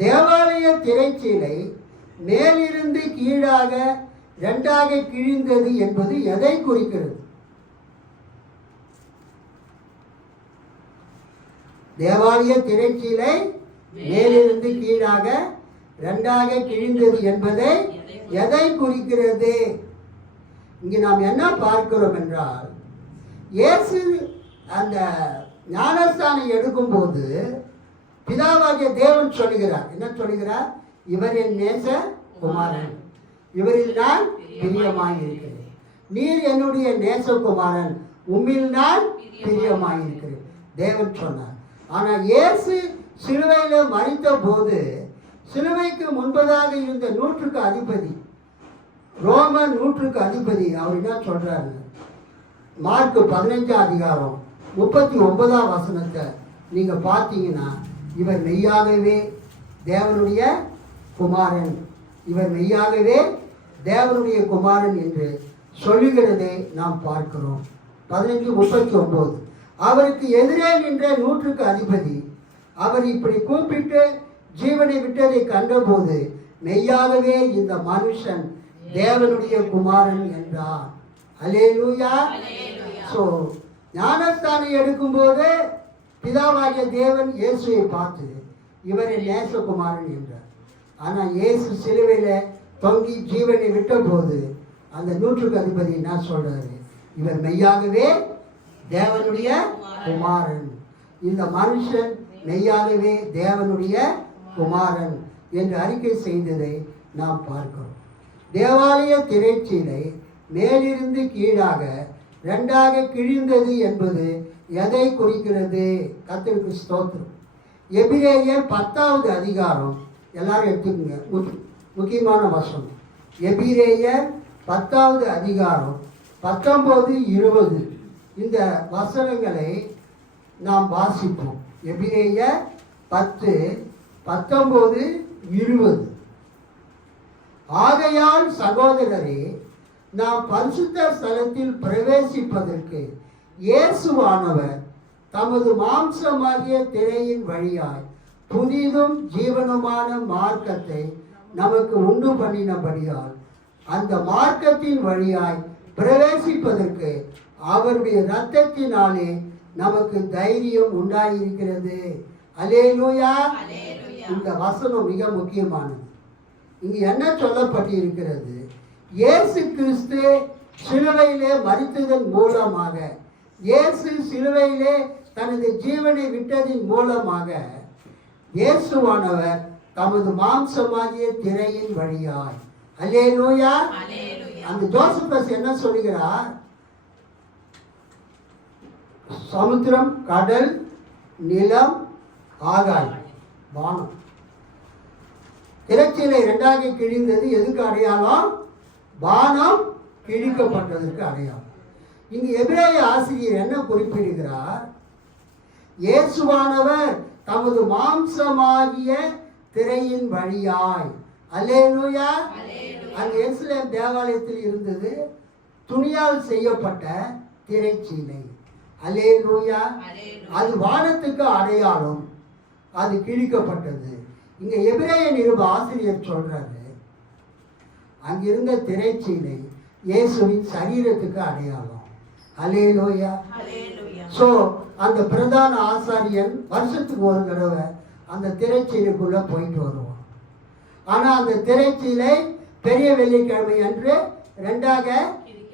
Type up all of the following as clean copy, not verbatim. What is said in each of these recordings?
தேவாலய திரைச்சீலை மேலிருந்து கீழாக இரண்டாக கிழிந்தது என்பது எதை குறிக்கிறது? தேவாலய திரைச்சீலை மேலிருந்து கீழாக இரண்டாக கிழிந்தது என்பதை எதை குறிக்கிறது? இங்கு நாம் என்ன பார்க்கிறோம் என்றால், இயேசு அந்த ஞானஸ்தானம் எடுக்கும்போது பிதாவாகிய தேவன் சொல்லுகிறார். என்ன சொல்லுகிறார்? இவர் என் நேச குமாரன், இவரில் நான் பிரியமாயிருக்கிறேன். நீர் என்னுடைய நேசகுமாரன், உம்மில் நான் பிரியமாயிருக்கிறேன் தேவன் சொன்னார். ஆனால் இயேசு சிலுவையில் மரித்த போது சிலுவைக்கு முன்பதாக இருந்த 100க்கு அதிபதி, ரோமன் 100க்கு அதிபதி, அவர் என்ன சொல்றாரு? மார்க் 15 அதிகாரம் 39 வசனத்தை நீங்க பார்த்தீங்கன்னா, இவர் மெய்யாகவே தேவனுடைய குமாரன், இவர் மெய்யாகவே தேவனுடைய குமாரன் என்று சொல்லுகிறதை நாம் பார்க்கிறோம். 15:39. அவருக்கு எதிரே நின்ற 100க்கு அதிபதி அவர் இப்படி கூப்பிட்டு ஜீவனை விட்டதை கண்டபோது மெய்யாகவே இந்த மனுஷன் தேவனுடைய குமாரன் என்றார். அல்லேலூயா. சோ ஞானஸ்தானம் எடுக்கும்போது பிதாவாகிய தேவன் இயேசுவை பார்த்து இவரை நேசகுமாரன் என்றார். ஆனால் இயேசு சிலுவையில் தொங்கி ஜீவனை விட்ட போது அந்த 100க்கு அதிபதி என்ன சொல்றாரு? இவர் மெய்யாகவே தேவனுடைய குமாரன், இந்த மனுஷன் மெய்யாகவே தேவனுடைய குமாரன் என்று அறிக்கை செய்ததை நாம் பார்க்கிறோம். தேவாலய திரைச்சீலை மேலிருந்து கீழாக இரண்டாக கிழிந்தது என்பது எதை குறிக்கிறது? கர்த்தருக்கு ஸ்தோத்திரம். எபிரேயர் 10வது அதிகாரம், எல்லாரும் எடுத்துக்கோங்க, முக்கியமான வசனம். எபிரேயர் 10வது அதிகாரம் 19, 20 இந்த வசனங்களை நாம் வாசிப்போம். எபிரேயர் 10, 19, 20. ஆகையால் சகோதரரே, நாம் பரிசுத்த ஸ்தலத்தில் பிரவேசிப்பதற்கு இயேசுவானவர் தமது மாம்சமாகிய திரையின் வழியாய் புதிதும் ஜீவனுமான மார்க்கத்தை நமக்கு உண்டு பண்ணினபடியால் அந்த மார்க்கத்தின் வழியாய் பிரவேசிப்பதற்கு அவருடைய இரத்தத்தினாலே நமக்கு தைரியம் உண்டாயிருக்கிறது. அல்லேலூயா. இந்த வசனம் மிக முக்கியமானது. இங்கு என்ன சொல்லப்பட்டிருக்கிறது? இயேசு கிறிஸ்து சிலுவையிலே மரித்ததன் மூலமாக, இயேசு சிலுவையிலே தனது ஜீவனை விட்டதின் மூலமாக இயேசுவானவர் தமது மாம்சமாகிய திரையின் வழியாய், அல்லேலூயா. அந்த ஜோசப்பஸ் என்ன சொல்லுகிறார்? சமுத்திரம், கடல், நிலம், ஆகாயம், வானம், திரைச்சீலை இரண்டாக கிழிந்தது எதுக்கு அடையாளம்? வானம் கிழிக்கப்பட்டதற்கு அடையாளம். இங்கு எபிரேய ஆசிரியர் என்ன குறிப்பிடுகிறார்? இயேசுவானவர் தமது மாம்சமாகிய திரையின் வழியாய், அல்லேலூயா. அந்த எருசலேம் தேவாலயத்தில் இருந்தது துணியால் செய்யப்பட்ட திரைச்சீலை, அல்லேலூயா. அது வானத்துக்கு அடையாளம், அது கிழிக்கப்பட்டது. இங்க எபிரேய நிருப ஆசிரியர் சொல்றாரு, அங்கிருந்த திரைச்சீலை இயேசுவின் சரீரத்துக்கு அடையாளம், அல்லேலூயா. சோ அந்த பிரதான ஆசாரியன் வருஷத்துக்கு ஒரு தடவை அந்த திரைச்சீலைக்குள்ள போயிட்டு வருவான். ஆனா அந்த திரைச்சீலை பெரிய வெள்ளிக்கிழமை அன்று ரெண்டாக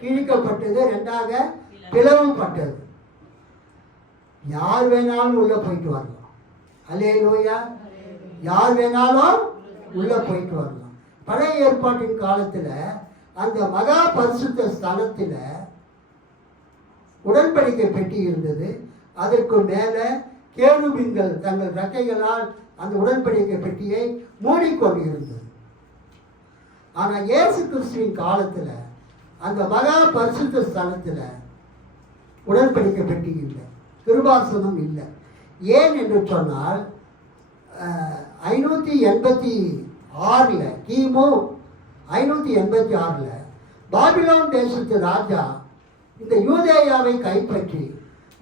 கிழிக்கப்பட்டது, ரெண்டாக பிளவுபட்டது. யார் வேணாலும் உள்ள போயிட்டு வரலாம், அல்லேலூயா. யார் வேணாலும் உள்ள போயிட்டு வரலாம். பழைய ஏற்பாட்டின் காலத்துல அந்த மகா பரிசுத்த ஸ்தலத்துல உடன்படிக்கை பெட்டி இருந்தது. அதற்கு மேல கேருபீன்கள் தங்கள் ரெக்கைகளால் அந்த உடன்படிக்கை பெட்டியை மூடிக்கொண்டு இருந்தது. ஆனா இயேசு கிறிஸ்துவின் காலத்துல அந்த மகா பரிசுத்த ஸ்தலத்துல உடன்படிக்கை பெட்டி இல்லை, கிருபாசனம் இல்லை. ஏன் என்று சொன்னால் 586 கிமு 586 பாபிலோன் தேசத்து ராஜா இந்த யூதேயாவை கைப்பற்றி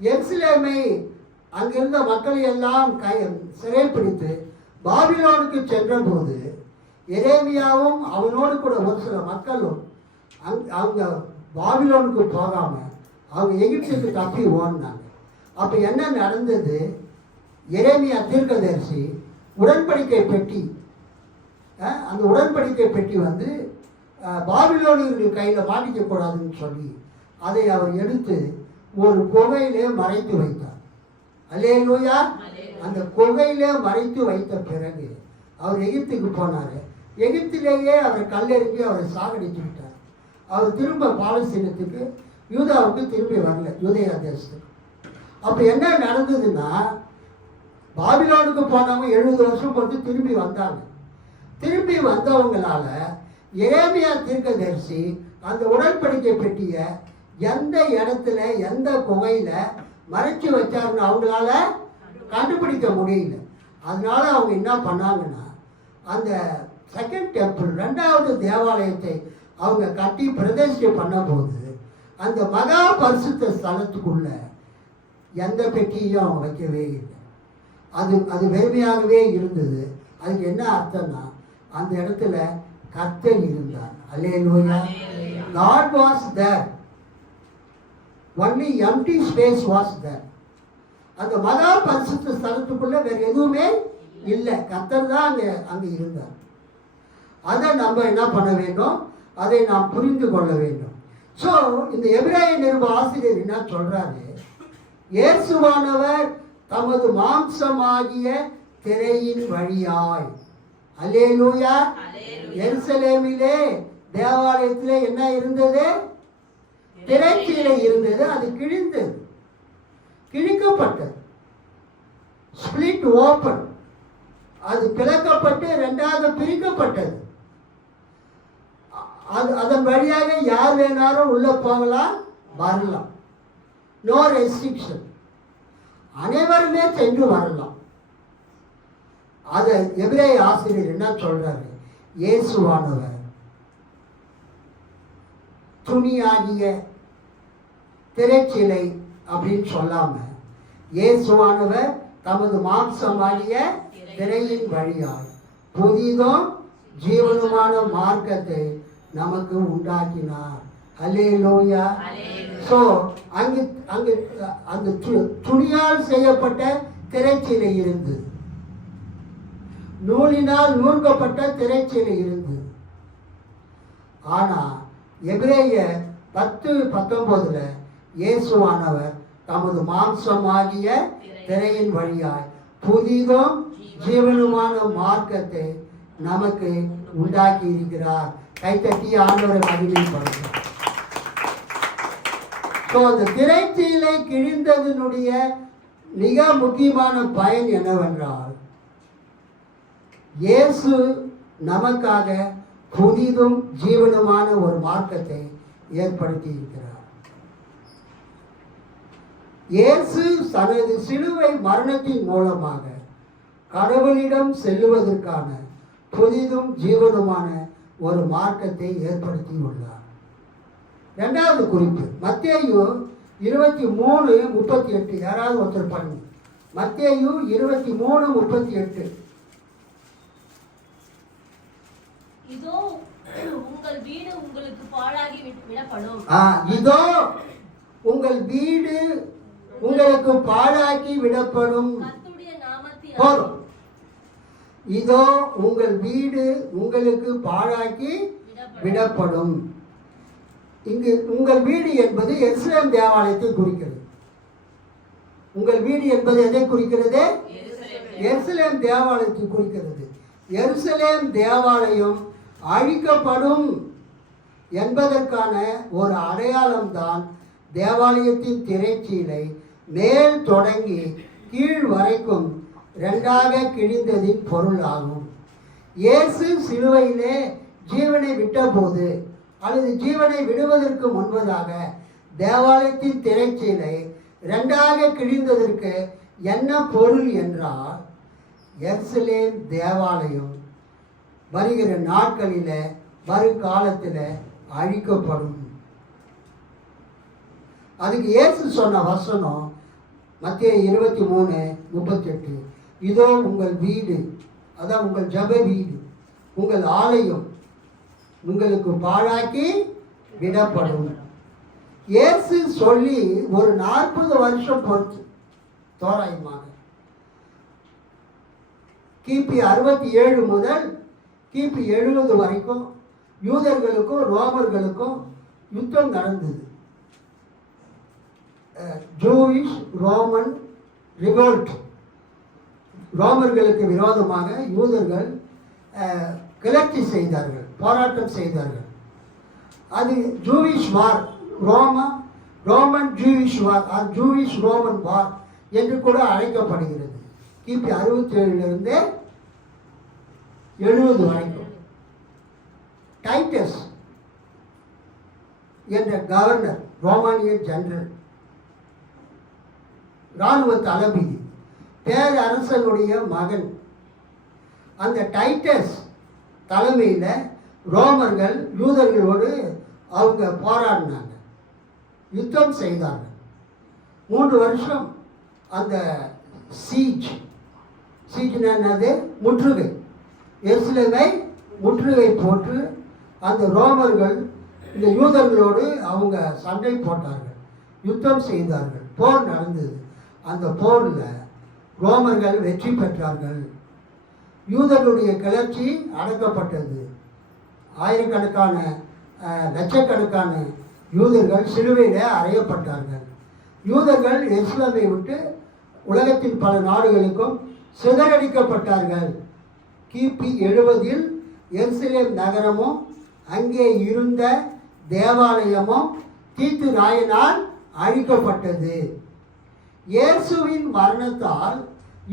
எருசலேமை அங்கிருந்த மக்களை எல்லாம் சிறைப்பிடித்து பாபிலோனுக்கு சென்றபோது எரேமியாவும் அவனோடு கூட ஒரு சில மக்களும் அவங்க பாபிலோனுக்கு போகாமல் அவங்க எகிப்துக்கு தப்பி ஓடினாங்க. அப்போ என்ன நடந்தது? எரேமியா தீர்க்கதரிசி உடன்படிக்கை பெட்டி, அந்த உடன்படிக்கை பெட்டி வந்து பாபிலோனியர்கள் கையில் மாட்டிக்கக்கூடாதுன்னு சொல்லி அதை அவர் எடுத்து ஒரு குகையிலே மறைத்து வைத்தார். அல்லேலூயா. அந்த குகையிலே மறைத்து வைத்த பிறகு அவர் எகிப்துக்கு போனார். எகிப்திலேயே அவரை கல்லெறிஞ்சி அவரை சாகடித்து விட்டார். அவர் திரும்ப பாலஸ்தீனத்துக்கு யூதாவுக்கு திரும்பி வரல, யூதேயா தேசத்துக்கு. அப்போ என்ன நடந்ததுன்னா, பாபிலோனுக்கு போனவங்க 70 வருஷம் பொறுத்து திரும்பி வந்தாங்க. திரும்பி வந்தவங்களால எரேமியா தீர்க்கதரிசி அந்த உடன்படிக்கை பெட்டியை எந்த இடத்துல எந்த குகையில் மறைச்சி வச்சாருன்னு அவங்களால கண்டுபிடிக்க முடியல. அதனால அவங்க என்ன பண்ணாங்கன்னா, அந்த செகண்ட் டெம்பிள், 2வது தேவாலயத்தை அவங்க கட்டி பிரதிஷ்டை பண்ணும்போது அந்த மகா பரிசுத்த ஸ்தலத்துக்குள்ள எந்த பெட்டியும் அவங்க வைக்கவே இல்லை. அது வெறுமையாகவே இருந்தது. அதுக்கு என்ன அர்த்தம்னா, அந்த இடத்துல கர்த்தர் இருந்தார். அல்லேலூயா. God was there. Only empty space was there. அந்த மகா பரிசுத்த ஸ்தலத்துக்குள்ள வேற எதுவுமே இல்லை, கர்த்தர் தான் அங்கே இருந்தார். அதை நம்ம என்ன பண்ண வேண்டும்? அதை நாம் புரிந்து கொள்ள வேண்டும். ஸோ இந்த எபிரேய நிருப ஆசிரியர் என்ன சொல்றாரு? இயேசுவானவர் தமது மாம்சமாகிய திரையின் வழியாய், அல்லேலூயா, எருசலேமிலே தேவாலயத்திலே என்ன இருந்தது? திரைச்சீலை இருந்தது. அது கிழிந்தது, கிழிக்கப்பட்டது, ஸ்பிளிட் ஓப்பன். அது பிளக்கப்பட்டு 2ஆக பிரிக்கப்பட்டது. அதன் வழியாக யார் வேணாலும் உள்ள போகலாம், வரலாம். நோ ரெஸ்ட்ரிக்ஷன், அனைவருமே சென்று வரலாம். அதை எபிரேய ஆசிரியர் என்ன சொல்றாரு? இயேசுவானவர் துணியாகிய திரைச்சிலை அப்படின்னு சொல்லாம, இயேசுவானவர் தமது மாம்சமாகிய திரையின் வழியாய் புதிதும் ஜீவனுமான மார்க்கத்தை நமக்கு உண்டாக்கினார். அல்லேலூயா. சோ அங்கு அந்த துணியால் செய்யப்பட்ட திரைச்சீலை இருந்தது, நூலினால் நூற்கப்பட்ட திரைச்சீலை இருந்தது. ஆனா எபிரேய 10:19 இயேசுவானவர் தமது மாம்சமாகிய திரையின் வழியாய் புதிதும் ஜீவனுமான மார்க்கத்தை நமக்கு உண்டாக்கி இருக்கிறார். கைத்தட்டி ஆண்டவரை மகிமைப்படுத்தும். அந்த திரைச்சீலை கிழிந்ததனுடைய மிக முக்கியமான பயன் என்னவென்றால், இயேசு நமக்காக புதிதும் ஜீவனுமான ஒரு மார்க்கத்தை ஏற்படுத்தி இருக்கிறார். இயேசு தனது சிலுவை மரணத்தின் மூலமாக கடவுளிடம் செல்லுவதற்கான புதிதும் ஜீவனுமான ஒரு மார்க்கத்தை ஏற்படுத்தி உள்ளார். 2வது குறிப்பு மத்தேயு 23:38. யாராவது ஒருத்தர் பண்ணுங்க. மத்தேயு 23:38. இதோ உங்கள் வீடு உங்களுக்கு பாழாகி விடப்படும். இதோ உங்கள் வீடு உங்களுக்கு பாழாக்கி விடப்படும். போதும். இதோ உங்கள் வீடு உங்களுக்கு பாழாக்கி விடப்படும். இங்கு உங்கள் வீடு என்பது எருசலேம் தேவாலயத்தை குறிக்கிறது. உங்கள் வீடு என்பது எதை குறிக்கிறது? எருசலேம் தேவாலயத்தை குறிக்கிறது. எருசலேம் தேவாலயம் அழிக்கப்படும் என்பதற்கான ஒரு அடையாளம் தான் தேவாலயத்தின் திரைச்சீலை மேல் தொடங்கி கீழ் வரைக்கும் 2ஆக கிழிந்ததின் பொருள் ஆகும். இயேசு சிலுவையிலே ஜீவனை விட்டபோது அல்லது ஜீவனை விடுவதற்கு முன்பதாக தேவாலயத்தின் திரைச்சீலை 2ஆக கிழிந்ததற்கு என்ன பொருள் என்றால், எருசலேம் தேவாலயம் வருகிற நாட்களில் வருங்காலத்தில் அழிக்கப்படும். அதுக்கு இயேசு சொன்ன வசனம் மத்தேயு 23:38. இதோ உங்கள் வீடு, அதான் உங்கள் ஜெப வீடு, உங்கள் ஆலயம் உங்களுக்கு பாழாக்கி விடப்படும். இயேசு சொல்லி ஒரு 40 வருஷம் பொறுத்து தோராயமாக கிபி 67 முதல் கிபி 70 வரைக்கும் யூதர்களுக்கும் ரோமர்களுக்கும் யுத்தம் நடந்தது. ஜூயிஷ் ரோமன் ரிவோல்ட், ரோமர்களுக்கு விரோதமாக யூதர்கள் கிளர்ச்சி செய்தார்கள், போராட்டம் செய்தார்கள். அது ஜூவிஷ் வார், ரோமன் ஜூவிஷ் வார், ஜூவிஷ் ரோமன் வார் என்று கூட அழைக்கப்படுகிறது. கிபி 67 70 வரைக்கும் டைட்டஸ் என்ற கவர்னர், ரோமானிய ஜெனரல், இராணுவ தளபதி, பேரரசனுடைய மகன். அந்த டைட்டஸ் தலைமையில் ரோமர்கள் யூதர்களோடு அவங்க போராடினாங்க, யுத்தம் செய்தாங்க. 3 வருஷம் அந்த சீஜ்னா என்னது? முற்றுகை. எருசலேமை முற்றுகை போட்டு அந்த ரோமர்கள் இந்த யூதர்களோடு அவங்க சண்டை போட்டார்கள், யுத்தம் செய்தார்கள், போர் நடந்தது. அந்த போரில் ரோமர்கள் வெற்றி பெற்றார்கள். யூதர்களுடைய கிளர்ச்சி அடக்கப்பட்டது. ஆயிரக்கணக்கான லட்சக்கணக்கான யூதர்கள் சிலுவையில் அறையப்பட்டார்கள். யூதர்கள் எருசலேமை விட்டு உலகத்தின் பல நாடுகளுக்கும் சிதறடிக்கப்பட்டார்கள். கிபி 70 எருசலேம் நகரமும் அங்கே இருந்த தேவாலயமும் தீத்து ராயனால் அழிக்கப்பட்டது. இயேசுவின் மரணத்தால்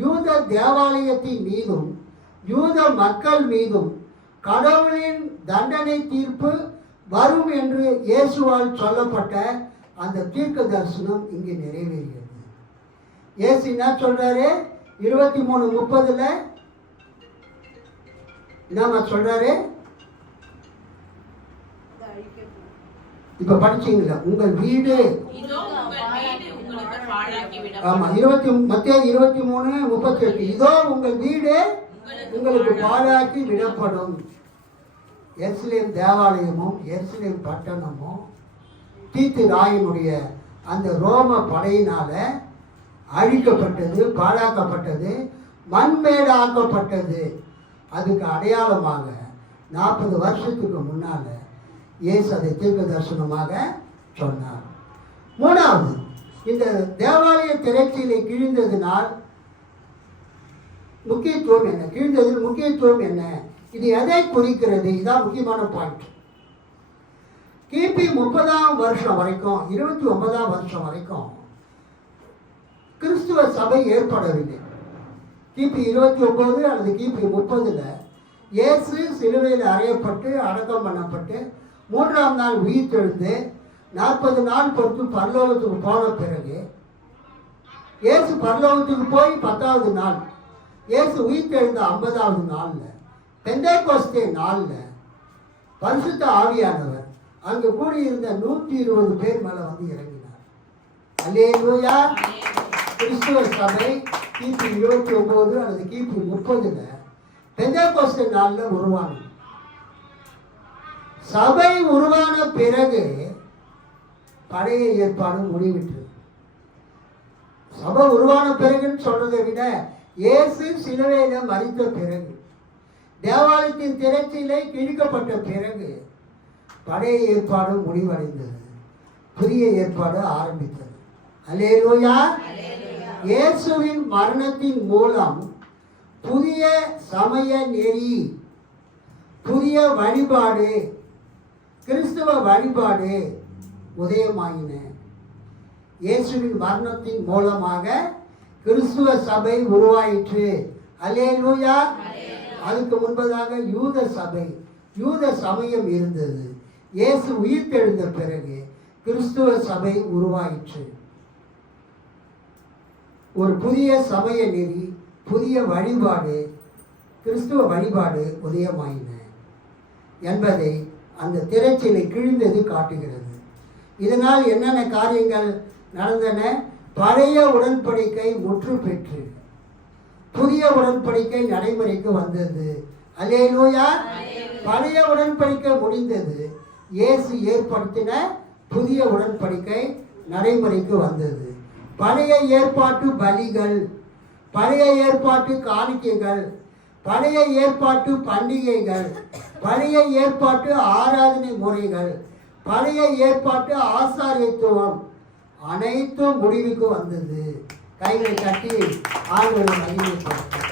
யூத தேவாலயத்தின் மீதும் யூத மக்கள் மீதும் கடவுளின் தண்டனை தீர்ப்பு வரும் என்று இயேசுவால் சொல்லப்பட்ட அந்த தீர்க்க தரிசனம் இங்கே நிறைவேறியது. இயேசு என்ன சொல்றாரு? 23:30 என்ன சொல்றாரு? இப்ப படிச்சீங்களா? உங்கள் வீடு, ஆமா, மத்தேயு 23:38, இதோ உங்கள் வீடு உங்களுக்கு பாழாக்கி விடப்படும். எருசலேம் தேவாலயமும் எருசலேம் பட்டணமும் தீத்து ராயனுடைய அந்த ரோம படையினால அழிக்கப்பட்டது, பாழாக்கப்பட்டது, மண்மேடாக்கப்பட்டது. அதுக்கு அடையாளமாக 40 வருஷத்துக்கு முன்னால இயேசு அதை தீர்க்க தரிசனமாக சொன்னார். 3வது, இந்த தேவாலய திரைச்சீலை கிழிந்ததினால் முக்கியத்துவம் என்ன? கிழிந்ததில் முக்கியத்துவம் என்ன? இது எதை குறிக்கிறது? இதான் முக்கியமான பாயிண்ட். கிபி 30ஆம் வருஷம் வரைக்கும், 29ஆம் வருஷம் வரைக்கும் கிறிஸ்துவ சபை ஏற்படவில்லை. கிபி 29 அல்லது கிபி 30 இயேசு சிலுவையில் அறையப்பட்டு அடக்கம் பண்ணப்பட்டு 3ஆம் நாள் உயிர்த்தெழுந்து 40 நாள் பொறுத்து பரலோகத்துக்கு போன பிறகு, இயேசு பரலோகத்துக்கு போய் 10வது நாள், இயேசு உயிர்த்தெழுந்த 50வது நாளில், பெந்தேகோஸ்தே நாளில் பரிசுத்த ஆவியானவர் அங்கு கூடியிருந்த 120 பேர் மேலே வந்து இறங்கினார். அல்லேலூயா. கிறிஸ்துவ சபை கிபி 29 அல்லது கிபி 30 பெந்தேகோஸ்தே நாளில் உருவானது. சபை உருவான பிறகு பழைய ஏற்பாடு முடிவிட்டது. சபை உருவான பிறகுன்னு சொல்றதை விட இயேசு சிலுவையில மரித்த பிறகு, தேவாலயத்தின் திரைச்சீலை கிழிக்கப்பட்ட பிறகு பழைய ஏற்பாடு முடிவடைந்தது, புதிய ஏற்பாடு ஆரம்பித்தது. அல்லேலூயா. இயேசுவின் மரணத்தின் மூலம் புதிய சமய நெறி, புதிய வழிபாடு, கிறிஸ்துவ வழிபாடு உதயமாயின. இயேசுவின் மரணத்தின் மூலமாக கிறிஸ்துவ சபை உருவாயிற்று. அல்லேலூயா. அதுக்கு முன்பதாக யூத சபை, யூத சமயம் இருந்தது. இயேசு உயிர்த்தெழுந்த பிறகு கிறிஸ்துவ சபை உருவாயிற்று. ஒரு புதிய சமய நெறி, புதிய வழிபாடு, கிறிஸ்துவ வழிபாடு உதயமாயின என்பதை அந்த திரைச்சீலை கிழிந்தது காட்டுகிறது. இதனால் என்னென்ன காரியங்கள் நடந்தன? பழைய உடன்படிக்கை முற்று பெற்று புதிய உடன்படிக்கை நடைமுறைக்கு வந்தது. அல்லேலூயா. பழைய உடன்படிக்கை முடிந்தது. இயேசு ஏற்படுத்தின புதிய உடன்படிக்கை நடைமுறைக்கு வந்தது. பழைய ஏற்பாட்டு பலிகள், பழைய ஏற்பாட்டு காணிக்கைகள், பழைய ஏற்பாட்டு பண்டிகைகள், பழைய ஏற்பாட்டு ஆராதனை முறைகள், பழைய ஏற்பாட்டு ஆசாரியத்துவம் அனைத்தும் முடிவுக்கு வந்தது. கைகளை தட்டி ஆண்டவரை மகிமைப்படுத்தும்.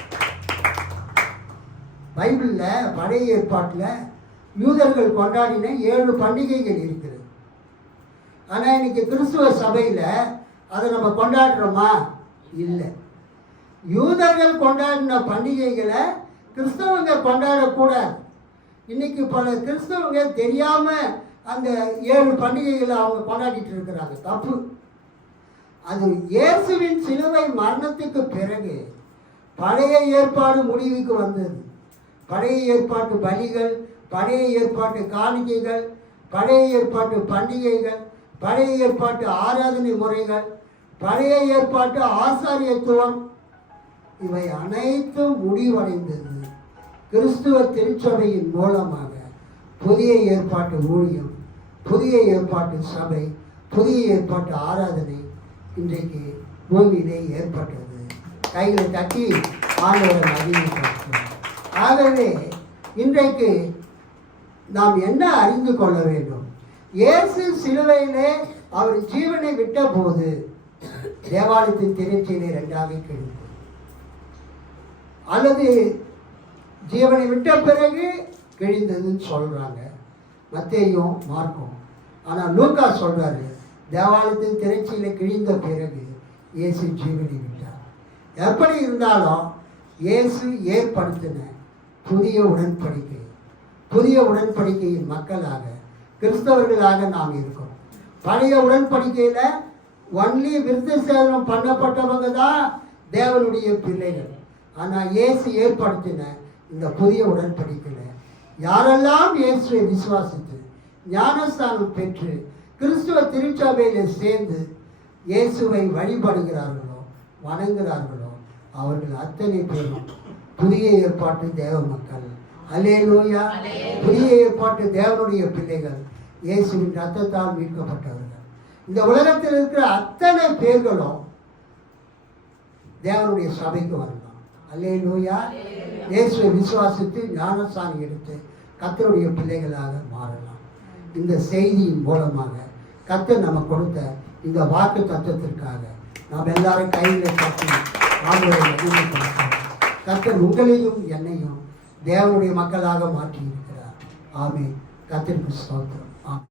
பைபிளில் பழைய ஏற்பாட்டில் யூதர்கள் கொண்டாடின 7 பண்டிகைகள் இருக்குது. ஆனால் இன்னைக்கு கிறிஸ்துவ சபையில் அதை நம்ம கொண்டாடுறோமா? இல்லை. யூதர்கள் கொண்டாடின பண்டிகைகளை கிறிஸ்தவங்க கொண்டாடக்கூடாது. இன்னைக்கு பல கிறிஸ்தவங்க தெரியாமல் அந்த 7 பண்டிகைகளை அவங்க கொண்டாடிட்டு இருக்கிறாங்க. தப்பு. அது இயேசுவின் சிலுவை மரணத்துக்கு பிறகு பழைய ஏற்பாடு முடிவுக்கு வந்தது. பழைய ஏற்பாட்டு பலிகள், பழைய ஏற்பாட்டு காணிக்கைகள், பழைய ஏற்பாட்டு பண்டிகைகள், பழைய ஏற்பாட்டு ஆராதனை முறைகள், பழைய ஏற்பாட்டு ஆசாரியத்துவம் இவை அனைத்தும் முடிவடைந்தது. கிறிஸ்துவ திருச்சபையின் மூலமாக புதிய ஏற்பாட்டு ஊழியம், புதிய ஏற்பாட்டு சபை, புதிய ஏற்பாட்டு ஆராதனை இன்றைக்கு பூமியிலே ஏற்பட்டது. கைகளை தட்டி ஆண்டவரை மகிமைப்படுத்தும். ஆகவே இன்றைக்கு நாம் என்ன அறிந்து கொள்ள வேண்டும்? இயேசு சிலுவையிலே அவர் ஜீவனை விட்ட போது தேவாலயத்தின் திரைச்சீலை 2ஆக கிழிந்தது. அல்லது ஜீவனை விட்ட பிறகு கிழிந்ததுன்னு சொல்றாங்க மத்தேயும் மார்க்கும். ஆனால் லூக்கா சொல்றாரு தேவாலயத்தின் திரைச்சீலை கிழிந்த பிறகு இயேசு ஜீவனை விட்டார். எப்படி இருந்தாலும் இயேசு ஏற்படுத்தின புதிய உடன்படிக்கை, புதிய உடன்படிக்கையின் மக்களாக கிறிஸ்தவர்களாக நாம் இருக்கோம். பழைய உடன்படிக்கையில் ஒன்லி விருத்த சேதனம் பண்ணப்பட்டவங்க தான் தேவனுடைய பிள்ளைகள். ஆனால் இயேசு ஏற்படுத்தின இந்த புதிய உடன்படிக்கையில் யாரெல்லாம் இயேசுவை விசுவாசித்து ஞானஸ்தானம் பெற்று கிறிஸ்துவ திருச்சபையில் சேர்ந்து இயேசுவை வழிபடுகிறார்களோ, வணங்குகிறார்களோ, அவர்கள் அத்தனை பேரும் புதிய ஏற்பாட்டு தேவ மக்கள். அல்லேலூயா. புதிய ஏற்பாட்டு தேவனுடைய பிள்ளைகள், இயேசுவின் ரத்தத்தால் மீட்கப்பட்டவர்கள். இந்த உலகத்தில் இருக்கிற அத்தனை பேர்களும் தேவனுடைய சபைக்கு வரலாம். அல்லேலூயா. இயேசுவை விசுவாசித்து ஞானஸ்தானம் எடுத்து கர்த்தருடைய பிள்ளைகளாக மாறலாம். இந்த செய்தியின் மூலமாக கர்த்தர் நம்ம கொடுத்த இந்த வாக்கு தத்துவத்திற்காக நாம் எல்லாரும் கையில கட்டி ஆண்டவரை மகிமைப்படுத்தலாம். கர்த்தர் உங்களையும் என்னையும் தேவனுடைய மக்களாக மாற்றி இருக்கிறார். ஆமென். கர்த்தருக்கு ஸ்தோத்திரம். ஆமென்.